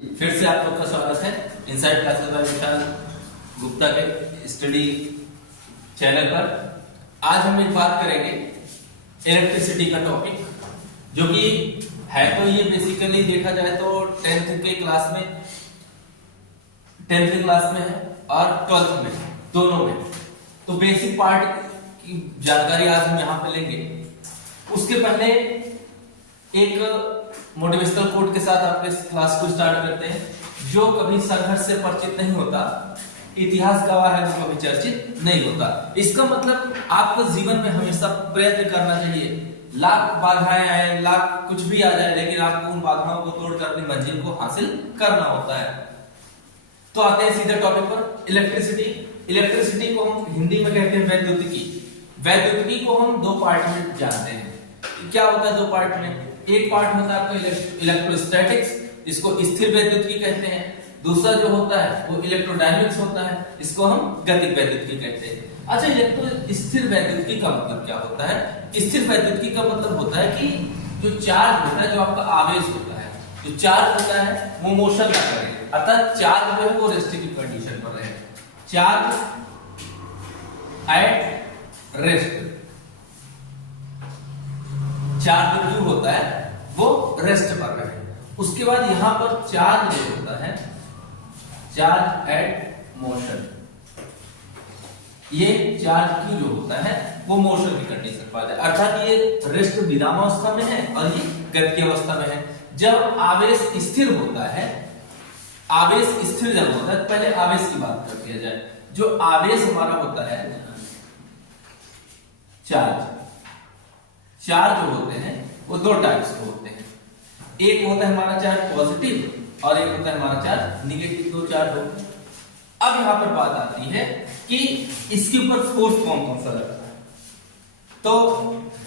फिर से आप लोग का स्वागत है inside classes bye Vishal Gupta के स्टडी चैनल पर। आज हम एक बात करेंगे इलेक्ट्रिसिटी का टॉपिक, जो कि है तो ये बेसिकली देखा जाए तो 10th क्लास में है और 12th में, दोनों में। तो बेसिक पार्ट की जानकारी आज हम यहाँ पे लेंगे। उसके पहले एक मोटिवेशनल कोट के साथ आपके क्लास को स्टार्ट करते हैं। जो कभी संघर्ष से परिचित नहीं होता, इतिहास गवाह है वो कभी चर्चित नहीं होता। इसका मतलब आपको जीवन में हमेशा प्रयत्न करना चाहिए। लाख बाधाएं आए, लाख कुछ भी आ जाए, लेकिन आपको उन बाधाओं को तोड़कर अपनी मंजिल को हासिल करना होता है। तो आते हैं सीधे टॉपिक पर। इलेक्ट्रिसिटी को हम हिंदी में कहते हैं वैद्युतिकी। वैद्युतिकी को हम दो पार्ट में जानते हैं। क्या होता है दो पार्ट में? एक पार्ट होता है आपका इलेक्ट्रोस्टैटिक्स, इसको स्थिर वैद्युतिकी कहते हैं। दूसरा जो होता है वो इलेक्ट्रोडायनेमिक्स होता है, इसको हम गतिज वैद्युतिकी कहते हैं। अच्छा, स्थिर वैद्युतिकी का मतलब क्या होता है? स्थिर वैद्युतिकी का मतलब होता है कि जो चार्ज होता है, जो आपका आवेश होता है, जो चार्ज होता है वो मोशन ना करे, अर्थात चार्ज जो है वो रेस्टिंग कंडीशन पर रहे। चार्ज एट रेस्ट, चार्ज जो होता है वो रेस्ट पर रहे। उसके बाद यहां पर चार्ज जो होता है, चार्ज एट मोशन, ये चार्ज क्यू जो होता है वो मोशन की कंडीशन पर है, अर्थात ये रेस्ट विरामावस्था में है और ये गति की अवस्था में है। जब आवेश स्थिर होता है, आवेश स्थिर जब होता है, पहले आवेश की बात कर दिया जाए। जो आवेश हमारा होता है चार्ज जो होते हैं वो दो टाइप्स के होते हैं। एक होता है हमारा चार्ज पॉजिटिव और एक होता है हमारा चार्ज निगेटिव। दो चार्ज होते हैं। अब यहां पर बात आती है कि इसके ऊपर फोर्स कौन कौन सा लगता है। तो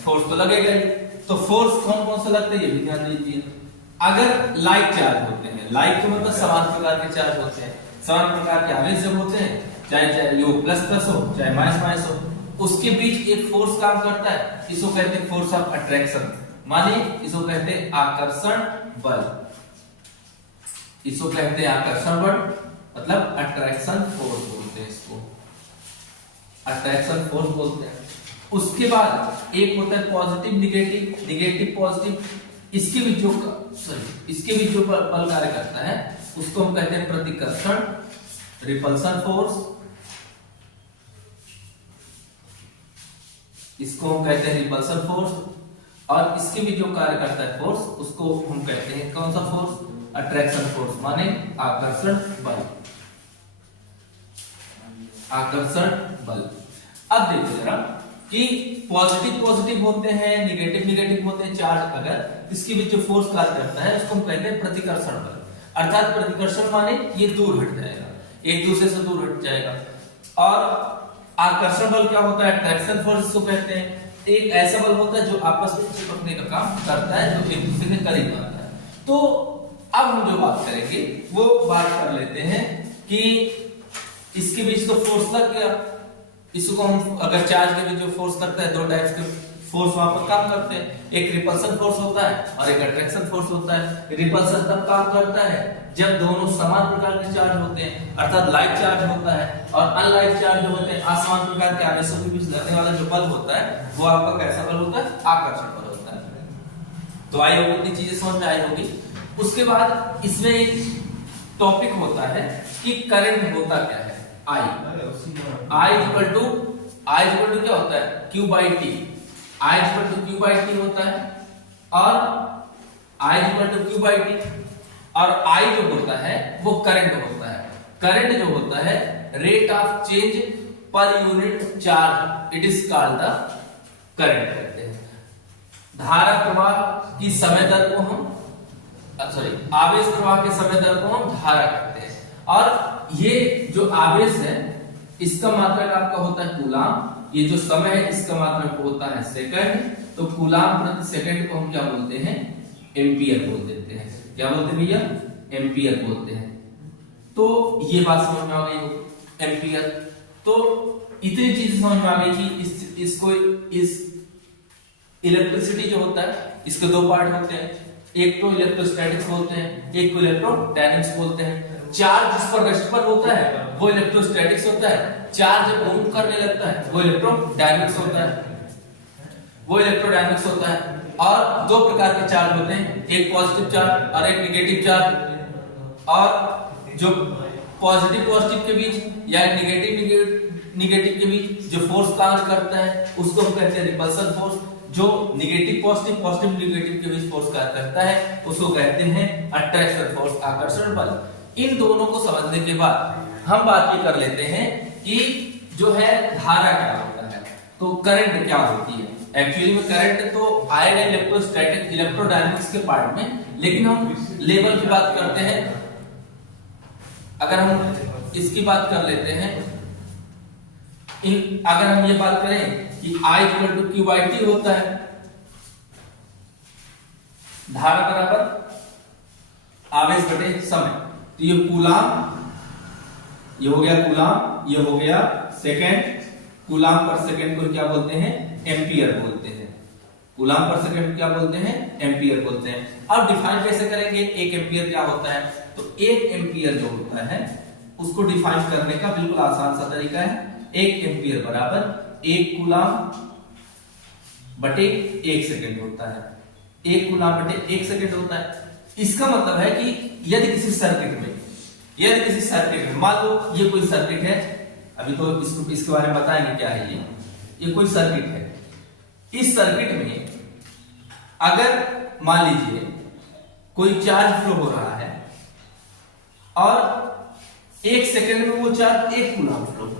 फोर्स तो लगेगा ही, तो फोर्स कौन कौन सा लगता है ये भी ध्यान दीजिए। अगर लाइक चार्ज होते हैं, लाइक के मतलब समान प्रकार के चार्ज होते हैं, समान प्रकार के आवेश जब होते हैं, चाहे यो प्लस प्लस हो चाहे माइनस माइनस हो, उसके बीच एक फोर्स काम करता है, इसको कहते हैं फोर्स ऑफ अट्रैक्शन। मानिए इसको कहते हैं आकर्षण बल, इसको कहते हैं आकर्षण बल, मतलब अट्रैक्शन फोर्स बोलते हैं इसको, अट्रैक्शन फोर्स बोलते हैं। उसके बाद एक होता है पॉजिटिव निगेटिव, निगेटिव पॉजिटिव। इसके बीच जो बल कार्य करता है उसको हम कहते हैं प्रतिकर्षण, रिपल्सन फोर्स, इसको हम कहते हैं रिपल्सन फोर्स। और इसके भी जो कार्य करता है फोर्स, उसको हम कहते हैं कौन सा फोर्स? अट्रैक्शन फोर्स, माने आकर्षण बल, आकर्षण बल। अब देखो जरा कि पॉजिटिव होते हैं, निगेटिव होते हैं चार्ज, अगर इसके बीच जो फोर्स कार्य करता है उसको हम कहते हैं प्रतिकर्षण बल। अर्थात प्रतिकर्षण माने ये दूर हट जाएगा, एक दूसरे से दूर हट जाएगा। और आकर्षण बल क्या होता है? अट्रैक्शन फोर्स इसको कहते हैं। एक ऐसा बल होता है जो आपस में चिपकने का काम करता है, जो एक दूसरे के करीब आता है। तो अब हम जो बात करेंगे वो बात कर लेते हैं कि इसके बीच तो फोर्स लग गया, इसको हम अगर चार्ज के बीच जो फोर्स लगता है, दो टाइप्स के फोर्स वहां पर काम करते हैं। एक रिपल्सन फोर्स होता है और एक अट्रैक्शन फोर्स होता है। रिपल्सन तब काम करता है जब दोनों समान प्रकार के चार्ज होते हैं, अर्थात लाइक चार्ज होता है और अनलाइक चार्ज जो होते हैं, असमान प्रकार के आवेशों के बीच लगने वाला जो बल होता है वो आपका कैसा बल होता है? आकर्षण बल होता है। तो आई होगी, इतनी चीजें समझ में आई होगी। उसके बाद इसमें एक टॉपिक होता है कि करंट होता क्या है। आई इक्वल टू क्या होता है? Q by T. I equal to Q by T होता है और I equal to Q by T. और I जो होता है वो करंट होता है। करंट जो होता है rate of change per unit charge, it is called the current कहते हैं। धारा प्रवाह की समय दर को हम आवेश प्रवाह के समय दर को हम धारा कहते हैं। और ये जो आवेश है इसका मात्रक आपका होता है कूलाम, ये जो समय है इसका मात्रक होता है सेकंड। तो कूलाम प्रति सेकंड को हम क्या बोलते हैं? एम्पियर बोल देते हैं। क्या बोलते हैं भैया? एम्पियर बोलते हैं। तो ये बात समझ में आ गई हो, एम्पियर। तो इतनी चीज समझ में आ गई कि इस इलेक्ट्रिसिटी जो होता है इसके दो पार्ट होते हैं। एक तो इलेक्ट्रोस्टैटिक्स बोलते हैं, एक को इलेक्ट्रोडायनेमिक्स बोलते हैं। चार्ज जिस पर रेस्ट पर होता है वो इलेक्ट्रोस्टैटिक्स होता है, चार्ज जब मूव करने लगता है वो इलेक्ट्रोडायनेमिक्स होता है। और दो प्रकार के चार्ज होते हैं, एक पॉजिटिव चार्ज और एक निगेटिव चार्ज। और जो पॉजिटिव के बीच या निगेटिव के बीच जो फोर्स कार्य करता है उसको हम कहते हैं रिपल्सन फोर्स। जो पॉजिटिव निगेटिव के बीच फोर्स कार्य करता है उसको कहते हैं अट्रैक्शन फोर्स, आकर्षण बल। इन दोनों को समझने के बाद हम बात ये कर लेते हैं कि जो है धारा क्या होता है, तो करंट क्या होती है। एक्चुअली में करंट तो आएगा इलेक्ट्रोस्टैटिक इलेक्ट्रोडायनेमिक्स के पार्ट में, लेकिन हम लेवल की बात करते हैं। अगर हम इसकी बात कर लेते हैं, अगर हम ये बात करें कि I = Q/T होता है, धारा बराबर आवेश बटे समय। तो ये कूलाम, ये हो गया कूलाम, ये हो गया सेकंड। कूलाम पर सेकंड को क्या बोलते हैं, एम्पियर बोलते हैं। कूलाम पर सेकंड क्या बोलते हैं, एम्पियर बोलते हैं। अब डिफाइन कैसे करेंगे, एक एम्पियर क्या होता है, तो एक एम्पियर जो होता है उसको डिफाइन करने का बिल्कुल आसान सा तरीका है। एक एम्पियर बराबर एक कूलाम बटे एक सेकंड होता है। एक कूलाम बटे एक सेकंड होता है। इसका मतलब है कि यदि किसी सर्किट में मान लो ये कोई सर्किट है, अभी तो इसके बारे में बताएंगे क्या है ये कोई सर्किट है। इस सर्किट में अगर मान लीजिए कोई चार्ज फ्लो हो रहा है और एक सेकंड में वो चार्ज एक कूलाम फ्लो हो,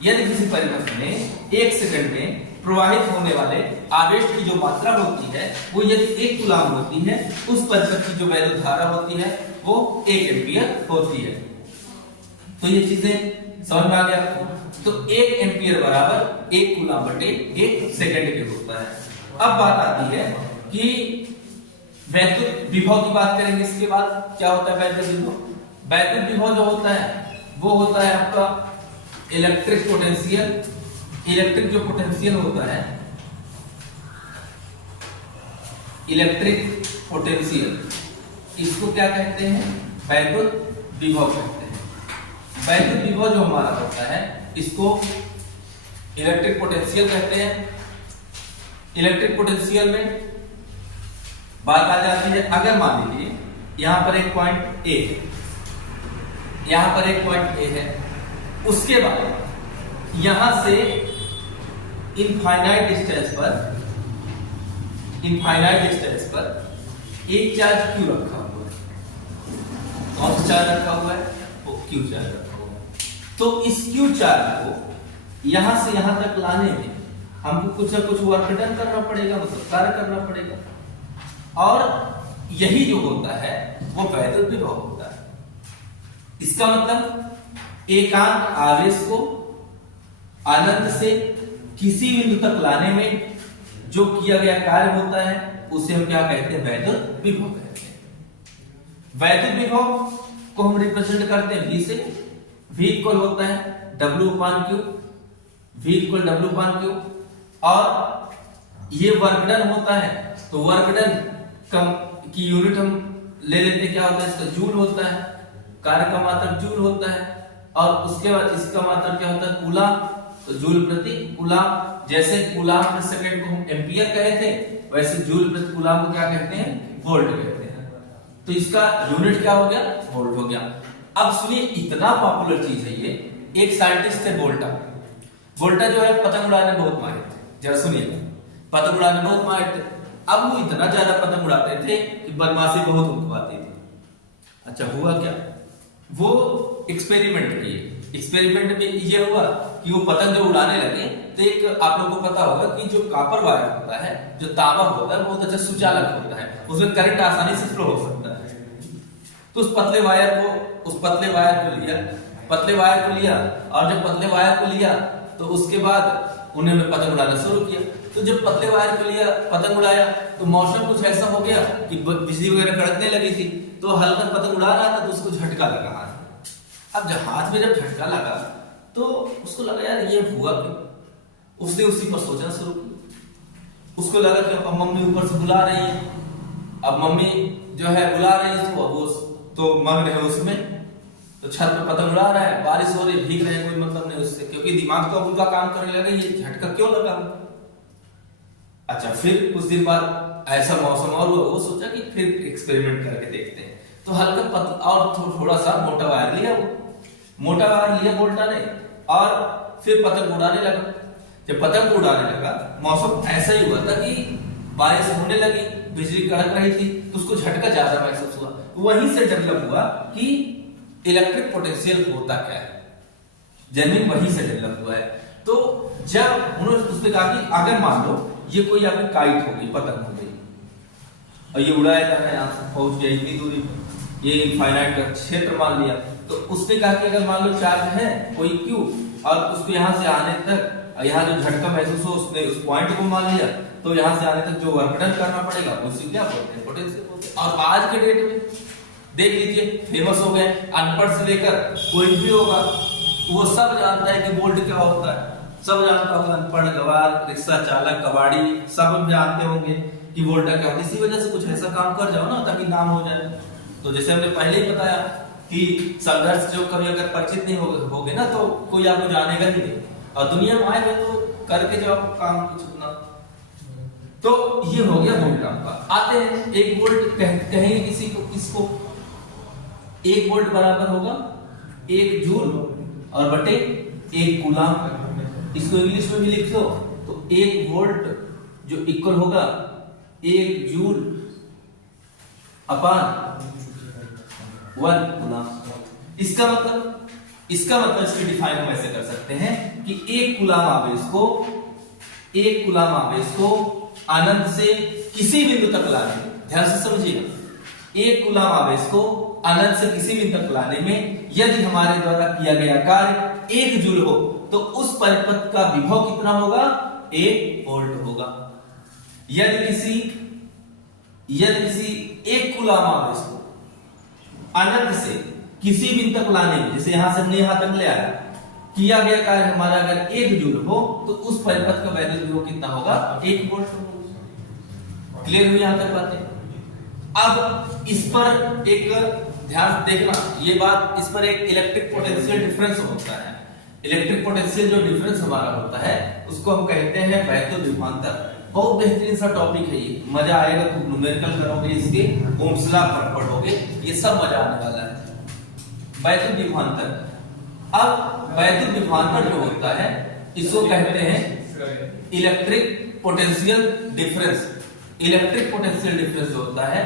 यदि किसी परिपथ में एक सेकंड में प्रवाहित होने वाले आवेश की जो मात्रा होती है वो यदि एक कूलाम होती है, उस परिपथ की जो वैद्युत धारा होती है वो 1 एम्पियर होती है। तो ये चीजें समझ में आ गया आपको। तो 1 एम्पियर बराबर 1 कूलाम बटे 1 सेकंड के होता है। अब बात आती है कि वैद्युत विभव की बात करेंगे। इसके बाद क्या होता है वैद्युत विभव। वैद्युत विभव जो होता है वो होता है आपका इलेक्ट्रिक पोटेंशियल। इलेक्ट्रिक जो पोटेंशियल होता है, इलेक्ट्रिक पोटेंशियल, इसको क्या कहते हैं, वैद्युत विभव कहते हैं। वैद्युत विभव जो हमारा होता है इसको इलेक्ट्रिक पोटेंशियल कहते हैं। इलेक्ट्रिक पोटेंशियल में बात आ जाती है, अगर मान लीजिए यहां पर एक पॉइंट ए है, यहां पर एक पॉइंट ए है, उसके बाद यहां से इनफाइनाइट डिस्टेंस पर एक चार्ज क्यू रखा हुआ है। कौन सा चार्ज रखा हुआ है, वो क्यू चार्ज रखा हुआ है। तो इस क्यू चार्ज को यहां से यहां तक लाने में हमको कुछ ना कुछ वर्क डन करना पड़ेगा, मतलब कार्य करना पड़ेगा। और यही जो होता है वो वैद्युत विभव होता है। इसका मतलब एकांक आवेश को अनंत से किसी बिंदु तक लाने में जो किया गया कार्य होता है उसे हम क्या कहते हैं, वैद्युत विभव कहते हैं। वैद्युत विभव को हम रिप्रेजेंट करते हैं V से। V इक्वल होता है W/Q, V इक्वल W/Q। और ये वर्क डन होता है, तो वर्क डन की यूनिट हम ले लेते हैं, क्या होता है इसका जूल होता है, कार्य का मात्रक जूल होता है। और उसके बाद इसका मात्रक क्या होता है, कूलाम, तो जूल प्रति कूलाम। जैसे कूलाम प्रति सेकंड को हम एम्पियर कहे थे, वैसे जूल प्रति कूलाम को क्या कहते हैं, वोल्ट कहते हैं। तो इसका यूनिट क्या हो गया, वोल्ट हो गया। अब सुनिए, इतना पॉपुलर चीज है ये। एक साइंटिस्ट थे वोल्टा जो है पतंग उड़ाने बहुत माहिर थे। जरा सुनिए, पतंग उड़ाने बहुत माहिर थे। अब वो इतना ज्यादा पतंग उड़ाते थे कि बदमाशी बहुत उनको आती थी। अच्छा हुआ क्या, वो एक्सपेरिमेंट किए। एक्सपेरिमेंट में ये हुआ कि वो पतंग जो उड़ाने लगे तो एक आप लोगों को पता होगा कि जो कॉपर वायर होता है, जो तांबा होता है, बहुत अच्छा सुचालक होता है, उसमें करंट आसानी से फ्लो हो सकता है। तो उस पतले वायर को लिया और जब पतले वायर को लिया तो उसके बाद उन्होंने पतंग उड़ाना शुरू किया। तो जब पतले वायर को लिया, पतंग उड़ाया, तो मौसम कुछ ऐसा हो गया कि बिजली वगैरह कड़कने लगी थी, तो हल्का पतंग उड़ा रहा था तो उसको झटका लगा हाथ में। अब जब हाथ में जब झटका लगा तो उसको लगा यार ये हुआ क्यों। उसने उसी पर सोचना शुरू किया। उसको लगा कि अब मम्मी ऊपर से बुला रही है, अब मम्मी जो है बुला रही है उसको, वो तो मग्न है उसमें, तो छत पे पतंग उड़ा रहा है, बारिश हो रही, भीग रहे हैं, कोई मतलब नहीं उससे, क्योंकि दिमाग तो अब उनका काम करने लगा, ये झटका क्यों लगा। अच्छा, फिर कुछ दिन बाद ऐसा मौसम और हुआ, वो सोचा कि फिर एक्सपेरिमेंट करके देखते हैं, तो हल्का पतला और थोड़ा सा मोटा वायर लिया, वो मोटा वायर लिया बोल्टा ने, और फिर पतंग उड़ाने लगा। जब पतंग उड़ाने लगा, मौसम ऐसा ही हुआ था कि बारिश होने लगी, बिजली कड़क रही थी, तो उसको झटका ज्यादा महसूस हुआ। वहीं से डेवलप हुआ कि इलेक्ट्रिक पोटेंशियल होता क्या है, जेन्युइन वहीं से डेवलप हुआ है। तो जब उन्होंने उसने कहा कि अगर मान लो ये कोई आपकी काइट हो गई, पतंग हो गई, और ये उड़ाया जा रहा है, यहाँ से पहुंच गया इतनी दूरी पर, ये इनफाइनाइट का क्षेत्र मान लिया, तो उसने कहा कि अगर मान लो चार्ज है कोई क्यू, और उसको यहाँ से आने तक, यहाँ जो झटका महसूस हो उसने उस पॉइंट को मान लिया, तो यहाँ से आने तक जो वर्क डन करना पड़ेगा उसी क्या बोलते हैं, पोटेंशियल बोलते हैं। और आज के डेट में देख लीजिए, फेमस हो गए, अनपढ़ से लेकर कोई भी होगा वो सब जानता है कि वोल्ट क्या होता है, सब जानता होगा, अनपढ़, गवार, रिक्शा चालक, कबाड़ी, सब जानते होंगे कि वोल्ट क्या होता है। इसी वजह से कुछ ऐसा काम कर जाओ ना ताकि नाम हो जाए। तो जैसे हमने पहले ही बताया कि संघर्ष जो कभी अगर परिचित नहीं होगे ना, तो कोई आपको जानेगा ही नहीं, और दुनिया में आएगा तो करके जाओ काम कुछ अपना। तो ये हो गया वोल्ट का। आते हैं एक वोल्ट कहेंगे किसी को, किसको, एक वोल्ट बराबर होगा 1 जूल और बटे 1 कूलम। इसको इंग्लिश में भी लिख दो, तो 1 वोल्ट जो इक्वल होगा 1 जूल अपॉन 1 कूलम। इसका मतलब इसकी डिफाइन हम ऐसे कर सकते हैं कि 1 कूलम आवेश को अनंत से किसी बिंदु तक लाने में, ध्यान से समझिएगा, 1 कूलम आवेश को अनंत से किसी बिंदु तक लाने में यदि हमारे द्वारा किया गया कार्य 1 जूल हो, तो उस परिपथ का विभव कितना होगा, 1 वोल्ट होगा। यदि किसी 1 कूलम आवेश को अनंत से किसी बिंदु तक लाने में, जैसे यहां से हमने यहां तक ले आया, किया गया कार्य हमारा अगर 1 जूल हो, तो उस परिपथ का वैद्युत विभव कितना होगा, 1 वोल्ट होगा। क्लियर हुई यहां तक बातें। अब इस पर एक ध्यान देखना, ये बात, इस पर एक इलेक्ट्रिक पोटेंशियल डिफरेंस होता है। इलेक्ट्रिक पोटेंशियल जो डिफरेंस हमारा होता है उसको हम कहते हैं वैद्युत विभवांतर। बहुत बेहतरीन सा टॉपिक है ये, मजा आएगा, खूब न्यूमेरिकल करोगे, इसके ओम्स लॉ पढ़ोगे, ये सब मजा आने वाला है। वैद्युत विभवांतर, अब वैद्युत विभवांतर जो होता है इसको कहते हैं electric potential difference. Electric potential difference जो होता है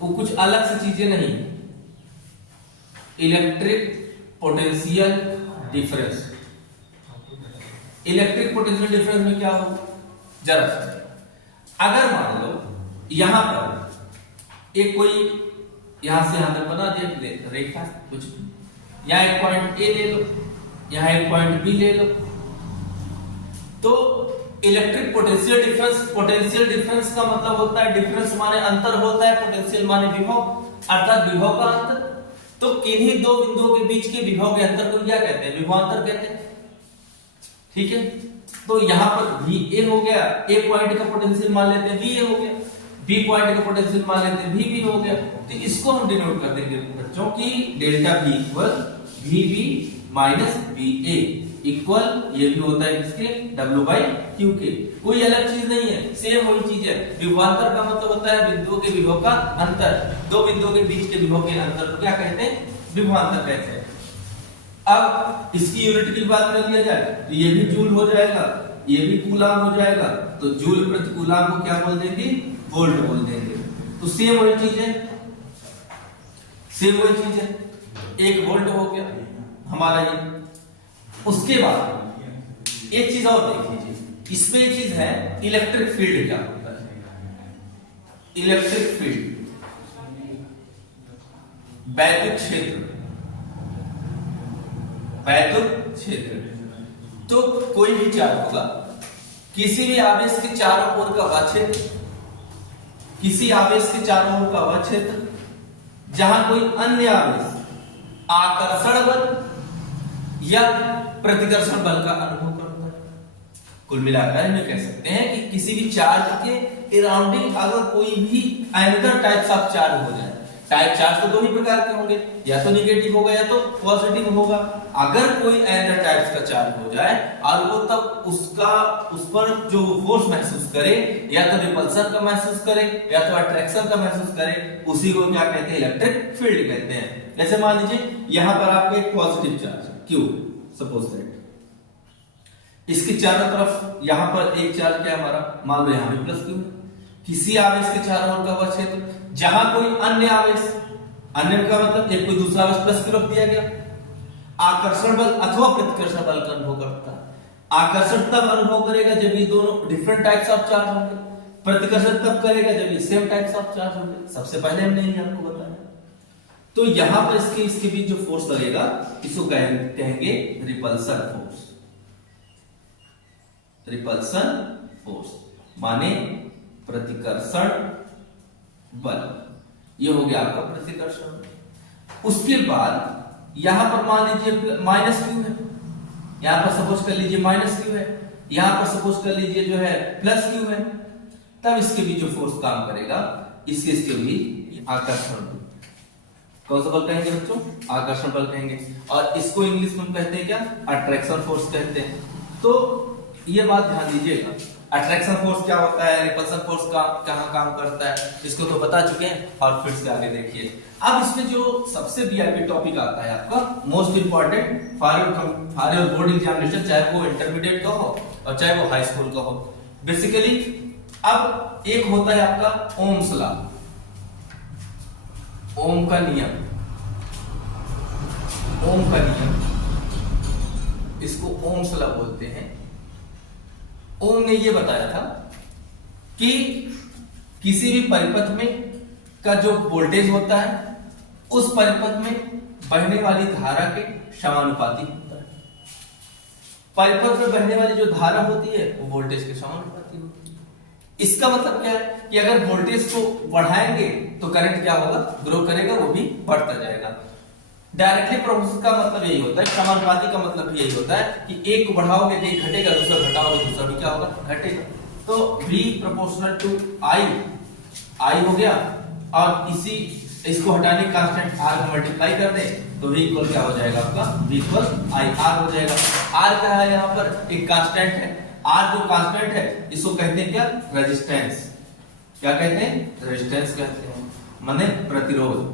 वो कुछ अलग से चीजें नहीं, electric potential difference. Electric potential difference में क्या हो, जरा अगर मान लो यहां पर एक कोई यहां से यहां तक बना दिया रेखा, कुछ यहां एक पॉइंट ए ले लो, यहां एक पॉइंट बी ले लो, तो इलेक्ट्रिक पोटेंशियल डिफरेंस का मतलब होता है, डिफरेंस माने अंतर होता है, पोटेंशियल माने विभव, अर्थात विभव का अंतर। तो किन्हीं दो बिंदुओं के बीच के विभव के अंतर को क्या कहते हैं, विभवांतर कहते हैं। ठीक है, तो यहां पर VA हो गया, A पॉइंट का पोटेंशियल मान लेते हैं VA हो गया, B पॉइंट का पोटेंशियल मान लेते हैं VB हो गया। तो इसको हम डिनोट कर देंगे बच्चों की delta V equal VB minus VA equal, ये भी होता है किसके, W/Q के। कोई अलग चीज नहीं है, सेम वही चीज है। विभवांतर का मतलब होता है बिंदुओं के विभव का अंतर, दो बिंदुओं के बीच के विभव के अंतर को क्या कहते हैं, विभवांतर कहते हैं। अब इसकी यूनिट की बात कर लिया जाए तो ये भी जूल हो जाएगा, ये भी कूलम हो जाएगा, तो जूल प्रति कूलम को क्या बोल देंगे, वोल्ट बोल देंगे। तो सेम वही चीज है, सेम वही चीज है, 1 वोल्ट हो गया हमारा ये। उसके बाद एक चीज और देख लीजिए, इसमें एक चीज है इलेक्ट्रिक फील्ड क्या होता है। इलेक्ट्रिक फील्ड, वैद्युत क्षेत्र, वैद्युत क्षेत्र। तो कोई भी चार्ज होगा, किसी भी आवेश के चारों ओर का वह क्षेत्र, किसी आवेश के चारों ओर का वह क्षेत्र जहां कोई अन्य आवेश आकर्षण बल या प्रतिकर्षण बल का अनुभव करता है। कुल मिलाकर हम ये कह सकते हैं कि किसी भी चार्ज के अराउंडिंग अगर कोई भी अनदर टाइप्स ऑफ चार्ज हो जाए, टाइप चार्ज तो दो ही प्रकार के होंगे, या तो नेगेटिव होगा या तो पॉजिटिव होगा। अगर कोई अनदर टाइप्स का चार्ज हो जाए और वो तब उसका उस पर जो फोर्स महसूस करे, या तो रिपल्सन का महसूस करे या तो अट्रैक्शन का महसूस करे, उसी को क्या कहते हैं? इलेक्ट्रिक फील्ड कहते हैं। जैसे मान लीजिए यहां पर आपका एक positive charge Q suppose that, इसके चारों तरफ यहां पर एक चार्ज क्या हमारा, मान लो यहां भी प्लस Q है। किसी आवेश के चारों ओर का वह क्षेत्र जहां कोई अन्य आवेश, अन्य का मतलब एक कोई दूसरा आवेश प्लस Q रख दिया गया, आकर्षण बल अथवा प्रतिकर्षण बल का अनुभव करता है। आकर्षण तब अनुभव करेगा जब ये दोनों डिफरेंट टाइप्स ऑफ चार्ज होंगे, प्रतिकर्षण तब करेगा जब ये सेम टाइप्स ऑफ चार्ज होंगे। सबसे पहले हमने ये आपको बताया। तो यहां पर इसके बीच जो फोर्स लगेगा इसको कहेंगे रिपल्सन फोर्स। रिपल्सन फोर्स माने प्रतिकर्षण बल, ये हो गया आपका प्रतिकर्षण। उसके बाद यहां पर मान लीजिए माइनस Q है, यहां पर सपोज कर लीजिए माइनस Q है, यहां पर सपोज कर लीजिए जो है प्लस Q है, तब इसके बीच जो फोर्स काम करेगा इसके बीच आकर्षण बल, कौन सा बल कहेंगे बच्चों? आकर्षण बल कहेंगे। और इसको इंग्लिश में कहते हैं क्या? अट्रैक्शन फोर्स कहते हैं। तो ये बात ध्यान दीजिएगा, अट्रैक्शन फोर्स क्या होता है, रिपल्सन फोर्स का कहां काम करता है, इसको तो बता चुके हैं। और फिर से आगे देखिए, अब इसमें जो सबसे वीआईपी टॉपिक आता है आपका most important for your board examination, चाहे वो इंटरमीडिएट का हो और चाहे वो हाई स्कूल का हो। बेसिकली अब एक होता है आपका ओम्स लॉ, ओम का नियम, ओम का नियम, इसको ओम्स लॉ बोलते हैं। ओम ने यह बताया था कि किसी भी परिपथ में का जो वोल्टेज होता है उस परिपथ में बहने वाली धारा के समानुपाती होता है। परिपथ में बहने वाली जो धारा होती है वो वोल्टेज के समानुपाती होती है। इसका मतलब क्या है कि अगर वोल्टेज को बढ़ाएंगे तो करंट क्या होगा? ग्रो करेगा, वो भी बढ़ता जाएगा। डायरेक्टली प्रोपोर्शनल का मतलब यही होता है, समानुपाती का मतलब यही होता है कि एक को बढ़ाओगे तो एक घटेगा, दूसरा घटाओगे दूसरा भी क्या होगा? घटेगा। तो V प्रोपोर्शनल टू I हो गया, और इसको हटाने कांस्टेंट R को मल्टीप्लाई कर दें तो V इक्वल क्या हो जाएगा आपका? V इक्वल IR हो जाएगा। R क्या है? यहाँ पर एक कांस्टेंट है। R जो कांस्टेंट है इसको कहते हैं क्या? रेजिस्टेंस। क्या कहते हैं? रेजिस्टेंस कहते हैं, माने प्रतिरोध।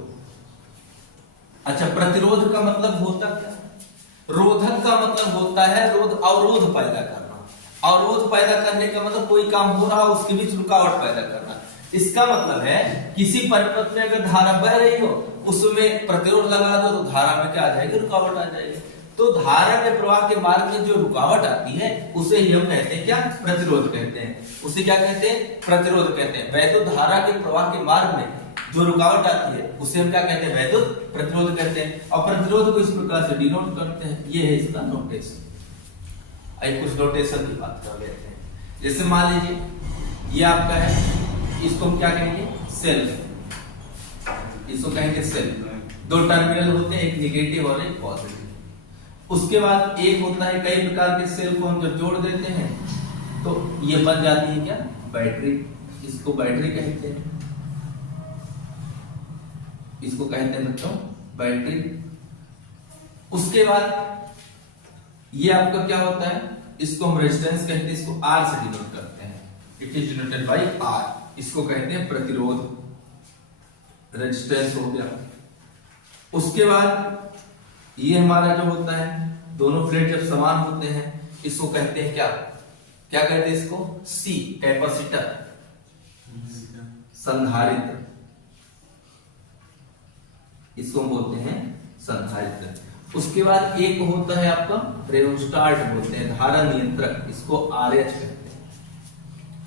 अच्छा, प्रतिरोध का मतलब होता क्या? रोधक का मतलब होता है अवरोध पैदा करना। अवरोध पैदा करने का मतलब कोई काम हो रहा हो उसके बीच रुकावट पैदा करना। इसका मतलब है किसी परिपथ में अगर धारा बह रही हो उसमें प्रतिरोध लगा दो तो धारा में क्या आ जाएगी? रुकावट आ जाएगी। तो धारा के प्रवाह के मार्ग में जो रुकावट आती है उसे ही हम कहते हैं क्या? प्रतिरोध कहते हैं। उसे क्या कहते हैं? प्रतिरोध कहते हैं। वैद्युत धारा के प्रवाह के मार्ग में जो रुकावट आती है उसे हम क्या कहते हैं? वैद्युत प्रतिरोध कहते हैं। और प्रतिरोध को इस प्रकार से डिनोट करते हैं। ये है इसका नोटेशन। आई कुछ नोटेशन की बात कर लेते हैं। जैसे मान लीजिए ये आपका है, इसको हम क्या कहेंगे? सेल्फ। इसको कहेंगे सेल्फ। दो टर्मिनल होते हैं, एक नेगेटिव और एक पॉजिटिव। उसके बाद एक होता है, कई प्रकार के सेल को हम जब जोड़ देते हैं तो ये बन जाती है क्या? बैटरी। इसको बैटरी कहते हैं, इसको कहते हैं बच्चों बैटरी। उसके बाद ये आपका क्या होता है? इसको हम रेजिस्टेंस कहते हैं, इसको R से डिनोट करते हैं। It is denoted by R। इसको कहते हैं प्रतिरोध, रेजिस्टेंस हो गया। उसके बाद ये हमारा जो होता है, दोनों प्लेट जब समान होते हैं इसको कहते हैं क्या? क्या कहते हैं इसको? C, कैपेसिटर, संधारित्र। इसको बोलते हैं संधारित्र। उसके बाद एक होता है आपका रेओस्टाट बोलते हैं, धारा नियंत्रक। इसको RH कहते हैं,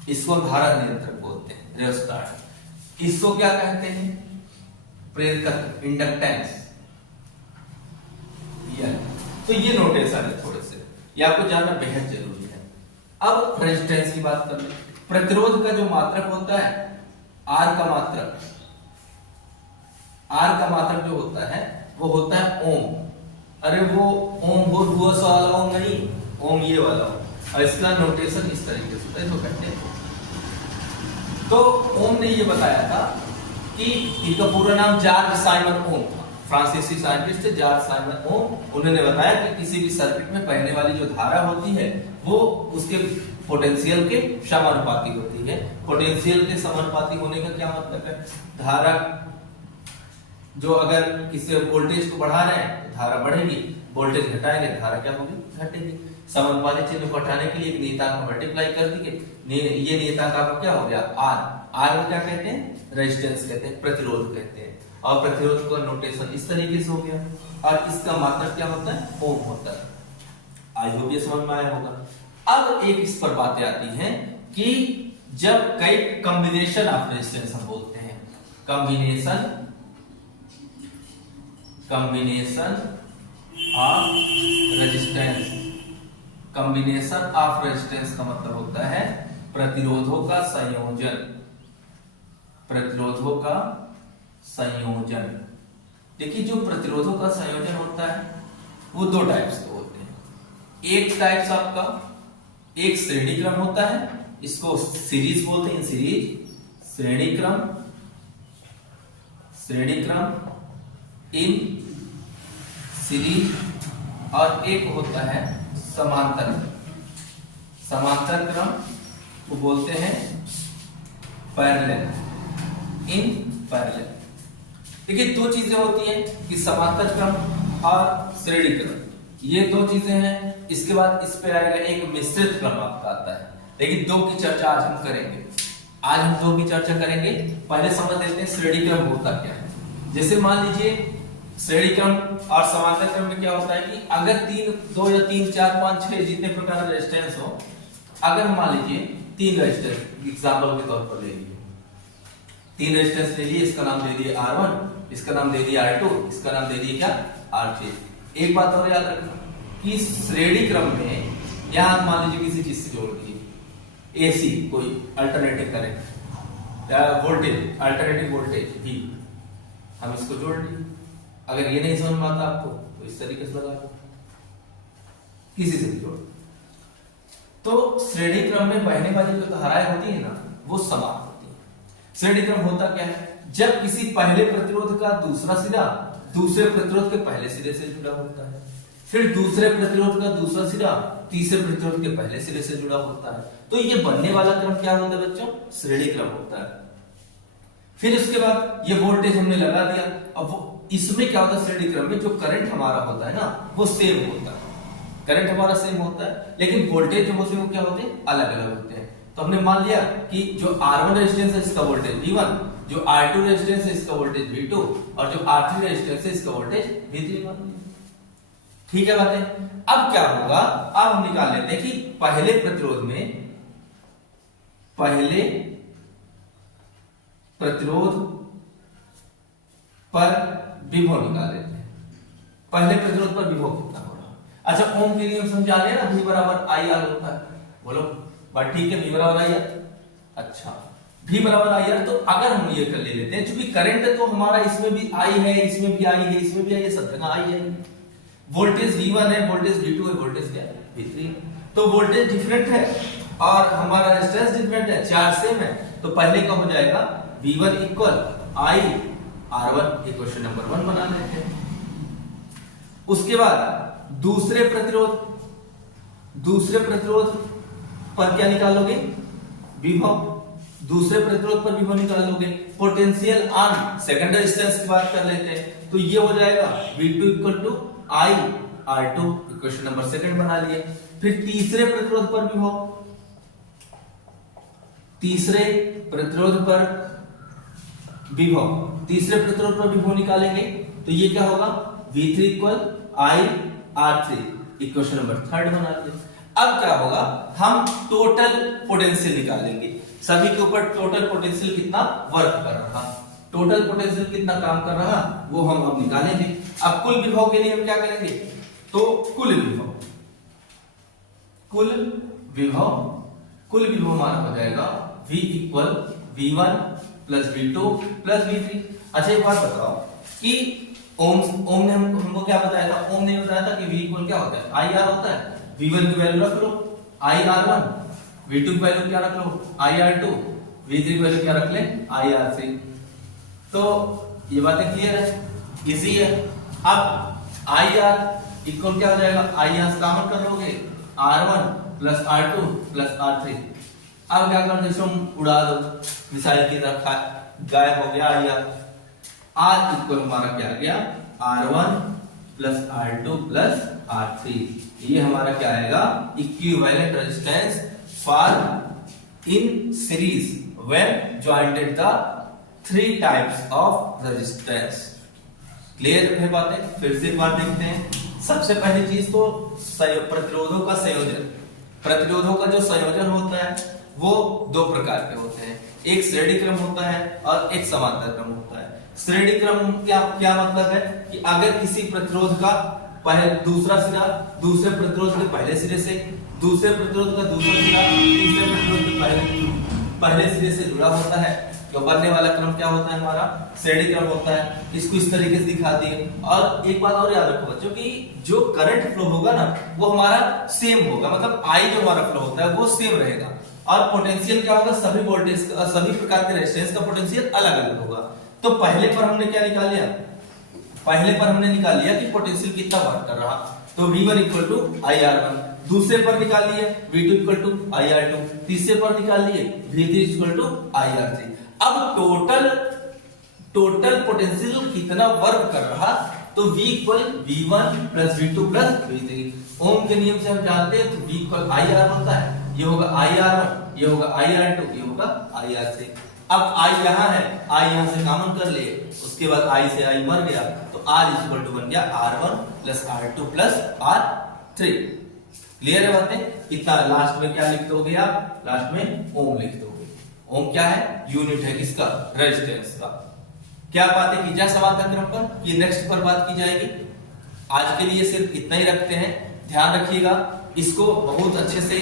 इसको धारा नियंत्रक बोलते हैं, रेओस्टाट। इसको क्या कहते हैं? प्रेरकत्व, इंडक्टेंस। तो ये नोटेशन है थोड़े से, ये आपको जानना बेहद जरूरी है। अब रेजिस्टेंस की बात कर ले। प्रतिरोध का जो मात्रक होता है R का मात्रक, R का मात्रक जो होता है वो होता है ओम। अरे वो ओम बहुत वाला ओम नहीं, ओम ये वाला ओम। और इसका नोटेशन इस तरीके से होता है, इसको कहते हैं। तो ओम ने ये बताया था कि इनका पूरा नाम जॉर्ज साइमन ओम था, फ्रांसीसी साइंटिस्ट थे जॉर्ज साइमन ओम। उन्होंने बताया कि किसी भी सर्किट में बहने वाली जो धारा होती है वो उसके पोटेंशियल के समानुपाती होती है। पोटेंशियल के समानुपाती होने का क्या मतलब है? धारा जो अगर किसी वोल्टेज को बढ़ा रहे हैं तो धारा बढ़ेगी, वोल्टेज घटाएंगे धारा क्या होगी? घटेगी। समानुपाती चिन्ह को हटाने के लिए एक नियतांक मल्टीप्लाई कर दिए, ये नियतांक आपका क्या हो गया? आर। आर को क्या कहते हैं? रेजिस्टेंस कहते हैं, प्रतिरोध कहते हैं। और प्रतिरोध का नोटेशन इस तरीके से हो गया, और इसका मात्रक क्या होता है? ओम होता है। आई होप ये समझ में आया होगा। अब एक इस पर बातें आती हैं कि जब कई कॉम्बिनेशन ऑफ रेजिस्टेंस हम बोलते हैं, combination of resistance, combination of resistance का मतलब होता है प्रतिरोधों का संयोजन, प्रतिरोधों का संयोजन। देखिए जो प्रतिरोधों का संयोजन होता है वो दो टाइप्स के होते हैं। एक टाइप्स आपका एक श्रेणी क्रम होता है, इसको सीरीज बोलते हैं, सीरीज, श्रेणी क्रम, श्रेणी क्रम इन सीरीज। और एक होता है समांतर, समांतर क्रम को बोलते हैं पैरेलल, इन पैरेलल। देखिए दो चीजें होती हैं कि समांतर क्रम और श्रेणी क्रम, ये दो चीजें हैं। इसके बाद इस पे आएगा एक मिश्रित क्रम आपका आता है, लेकिन दो की चर्चा आज हम करेंगे। आज हम दो की चर्चा करेंगे। पहले समझ लेते हैं श्रेणी क्रम होता क्या है। जैसे मान लीजिए श्रेणी क्रम और समांतर क्रम में क्या होता है कि अगर दो या तीन, चार, पांच, छह जितने प्रकार के रेजिस्टेंस हो, अगर मान लीजिए तीन रेजिस्टेंस एग्जांपल के तौर पर ले लीजिए, तीन रेजिस्टेंस ले लिए, इसका नाम दे दिए R1, इसका नाम दे दिया R2, इसका नाम दे दिए क्या? R3। एक बात और याद रखना कि श्रेणी क्रम में यहां मान लीजिए किसी चीज से जोड़ दिए, AC कोई अल्टरनेटिव करंट या वोल्टेज, अल्टरनेटिव वोल्टेज भी हम इसको जोड़ लिए। अगर ये नहीं समझ में आता आपको तो इस तरीके से लगा दो, किसी से भी जोड़। तो श्रेणी क्रम में बहने वाली जो धाराएं होती है ना वो समान होती है। श्रेणी क्रम होता क्या है? जब किसी पहले प्रतिरोध का दूसरा सिरा दूसरे प्रतिरोध के पहले सिरे से जुड़ा होता है, फिर दूसरे प्रतिरोध का दूसरा सिरा तीसरे प्रतिरोध के पहले सिरे से जुड़ा होता है, तो ये बनने वाला क्रम क्या होता है बच्चों? श्रेणी क्रम होता है। फिर उसके बाद ये वोल्टेज हमने लगा दिया। अब इसमें क्या होता है? श्रेणी क्रम में जो करंट हमारा होता है ना वो सेम होता है, करंट हमारा सेम होता है, लेकिन वोल्टेज जो होते हैं वो क्या होते हैं? अलग अलग होते हैं। तो हमने मान लिया कि जो R1 रेजिस्टेंस है इसका वोल्टेज V1, जो R2 रेजिस्टेंस है इसका वोल्टेज V2, और जो R3 रेजिस्टेंस है इसका वोल्टेज V3 मान लिया। ठीक है बातें। अब क्या होगा? अब हम निकाल लेते हैं कि पहले प्रतिरोध में, पहले प्रतिरोध पर विभव निकाल लेते हैं। पहले प्रतिरोध पर विभव कितना हो रहा है? अच्छा ओम के नियम समझा ले ना, V बराबर IR होता है। बोलो बात ठीक है, V बराबर IR। अच्छा V बराबर IR, तो अगर हम ये कर ले लेते हैं, चूंकि करंट तो हमारा इसमें भी I है, इसमें भी I है, इसमें भी I है, सब जगह I है। वोल्टेज V1 है, वोल्टेज V2 है, वोल्टेज क्या है? V3। तो वोल्टेज डिफरेंट है और हमारा रेजिस्टेंस डिफरेंट है, चार्ज सेम है। तो पहले का हो जाएगा V1 equal I R1, equation number 1 बना लेते हैं। उसके बाद दूसरे प्रतिरोध पर क्या निकालोगे? विभव। दूसरे प्रतिरोध पर विभव निकालोगे। पोटेंशियल ऑन सेकंड रेजिस्टेंस की बात कर लेते हैं, तो ये हो जाएगा V2 equal to I R2, equation number 2 बना लिए। फिर तीसरे प्रतिरोध पर विभव, तीसरे प्रतिरोध पर विभव निकालेंगे, तो ये क्या होगा? V3 equal I R3, equation number 3 बना लिया। अब क्या होगा? हम टोटल पोटेंशियल निकालेंगे, सभी के ऊपर टोटल पोटेंशियल कितना वर्क कर रहा, टोटल पोटेंशियल कितना काम कर रहा वो हम अब निकालेंगे। अब कुल विभव के लिए हम क्या करेंगे? तो कुल विभव हमारा हो जाएगा V equal V1 plus V2 plus V3। अच्छा एक बात बताओ कि ओम ने हमको क्या बताया था? ओम ने बताया था कि V इक्वल क्या होता है? IR होता है। V1 की वैल्यू रख लो, IR1, V2 की वैल्यू क्या रख लो IR2, V3 की वैल्यू क्या रख ले IR3। तो ये बातें क्लियर है, इजी है। अब IR इक्वल क्या हो जाएगा, IR से कॉमन कर लोगे R1 plus R2 plus R3। अब क्या कर दो, उड़ा दो मिसाइल की तरह, गायब हो गया IR। R इक्वल हमारा क्या आ गया R1 plus R2 plus R3। ये हमारा क्या आएगा, equivalent resistance for in series when jointed the three types of resistance. Clear है बातें? फिर से एक बार देखते हैं। सबसे पहली चीज तो प्रतिरोधों का संयोजन। प्रतिरोधों का जो संयोजन होता है वो दो प्रकार के होते हैं, एक श्रेणी क्रम होता है और एक समांतर क्रम होता है। श्रेणी क्रम क्या क्या मतलब है कि अगर किसी प्रतिरोध का दूसरा सिरा दूसरे प्रतिरोध के पहले सिरे से, दूसरे प्रतिरोध का दूसरा सिरा तीसरे प्रतिरोध के पहले सिरे से जुड़ा होता है, तो बनने वाला क्रम क्या होता है हमारा श्रेणी क्रम होता है। इसको इस तरीके से दिखा दिए। और एक बात और याद रखो बच्चों कि जो करंट फ्लो होगा ना वो हमारा सेम होगा, मतलब आई जो हमारा फ्लो होता है वो सेम रहेगा। और पोटेंशियल क्या होगा, सभी वोल्टेज सभी प्रकार के रेजिस्टेंस का पोटेंशियल अलग अलग होगा। तो पहले पर हमने क्या निकाल लिया, पहले पर हमने निकाल लिया कि पोटेंशियल कितना वर्क कर रहा, तो V1 इक्वल टू IR1। दूसरे पर निकाल लिए V2 इक्वल टू IR2। तीसरे पर निकाल लिए V3 इक्वल टू IR3। अब टोटल पोटेंशियल कितना वर्क कर रहा, तो V equal V1 plus V2 plus V3। ओम के नियम से हम जानते हैं तो V इक्वल IR होता है, ये होगा IR1, ये होगा IR2, ये होगा IR3। अब I यहाँ है, I यहाँ से कॉमन कर लिए, उसके बाद I से I मर गया, तो R इक्वल टू बन गया R1 plus R2 plus R3। Clear है बातें? इतना लास्ट में क्या लिख दोगे आप, लास्ट में ओम लिख दोगे। ओम क्या है, यूनिट है किसका, रेजिस्टेंस का। क्या बातें की जाए समांतर क्रम पर, ये नेक्स्ट पर बात की जाएगी। आज के लिए सिर्फ इतना ही रखते हैं। ध्यान रखिएगा, इसको बहुत अच्छे से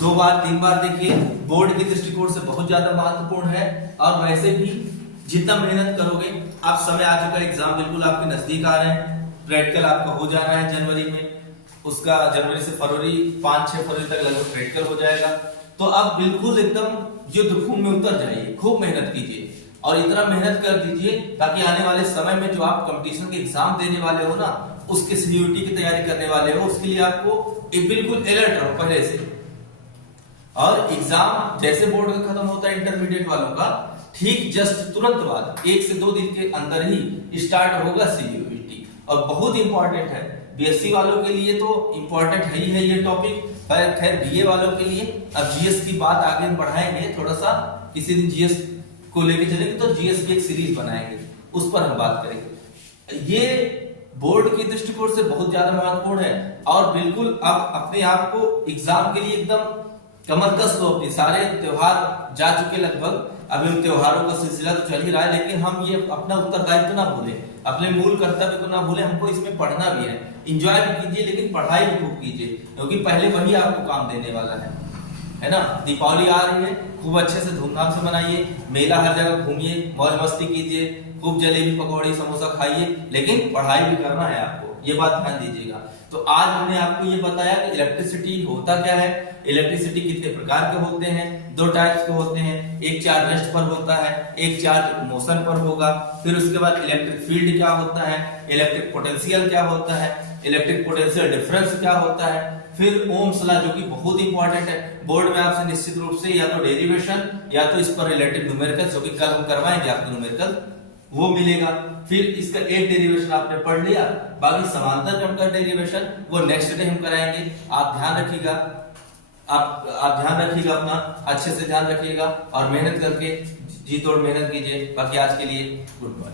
2 बार 3 बार देखिए, बोर्ड के दृष्टिकोण से बहुत ज्यादा महत्वपूर्ण है। और वैसे भी जितना मेहनत करोगे, आप समय आ चुका है, एग्जाम बिल्कुल आपके नजदीक आ रहे हैं, प्रैक्टिकल आपका हो जा रहा है जनवरी में, उसका जनवरी से फरवरी 5-6 फरवरी तक लगभग प्रैक्टिकल हो जाएगा। तो आप बिल्कुल एकदम युद्ध भूमि में उतर जाइए, खूब मेहनत कीजिए और इतना मेहनत कर दीजिए ताकि आने वाले समय में जो आप कंपटीशन के एग्जाम देने वाले हो ना, उसके सीयूईटी की तैयारी करने वाले हो, उसके लिए आपको बिल्कुल अलर्ट रहो पहले से। और एग्जाम जैसे बोर्ड का खत्म होता है इंटरमीडिएट वालों का, ठीक जस्ट तुरंत बाद 1 से 2 दिन के अंदर ही स्टार्ट होगा सीयूईटी। और बहुत इंपॉर्टेंट है बीएससी वालों के लिए, तो इंपॉर्टेंट है ही है ये टॉपिक। खैर बीए वालों के लिए अब जीएस की बात आगे बढ़ाएंगे, थोड़ा सा किसी दिन जीएस को लेके चलेंगे तो जीएस की एक सीरीज बनाएंगे, उस पर हम बात करेंगे। ये बोर्ड के दृष्टिकोण से बहुत ज्यादा महत्वपूर्ण है। और बिल्कुल आप अपने आप को एग्जाम के लिए एकदम कमर कस लो अपनी। सारे त्योहार जा चुके लगभग, अभी उन त्योहारों का सिलसिला तो चल ही रहा है, लेकिन हम ये अपना उत्तरदायित्व ना भूले, अपने मूल कर्तव्य को ना भूले। हमको इसमें पढ़ना भी है, एंजॉय भी कीजिए, लेकिन पढ़ाई भी खूब कीजिए, क्योंकि पहले वही आपको काम देने वाला है ना। दीपावली आ रही है, खूब अच्छे से धूमधाम से मनाइए, मेला हर जगह घूमिए, मौज मस्ती कीजिए, खूब जलेबी पकौड़ी समोसा खाइए, लेकिन पढ़ाई भी करना है आपको, ये बात ध्यान दीजिएगा। तो आज हमने आपको ये बताया कि इलेक्ट्रिसिटी होता क्या है, इलेक्ट्रिसिटी कितने प्रकार के होते हैं, 2 टाइप्स के होते हैं, एक चार्ज रेस्ट पर होता है, एक चार्ज मोशन पर होगा। फिर उसके बाद इलेक्ट्रिक फील्ड क्या होता है, इलेक्ट्रिक पोटेंशियल क्या होता है, इलेक्ट्रिक पोटेंशियल डिफरेंस क्या होता है, फिर ओम्स लॉ जो कि बहुत इंपॉर्टेंट है, बोर्ड में आपसे निश्चित रूप से या तो डेरिवेशन या तो इस पर रिलेटेड न्यूमेरिकल, जो कि कल हम करवाएंगे आपको न्यूमेरिकल, वो मिलेगा। फिर इसका एक डेरिवेशन आपने पढ़ लिया, बाकी समांतर क्रम का डेरिवेशन वो नेक्स्ट डे हम कराएंगे। आप ध्यान रखिएगा, आप ध्यान रखिएगा अपना, अच्छे से ध्यान रखिएगा और मेहनत करके जी तोड़ मेहनत कीजिए। बाकी आज के लिए गुड बाय।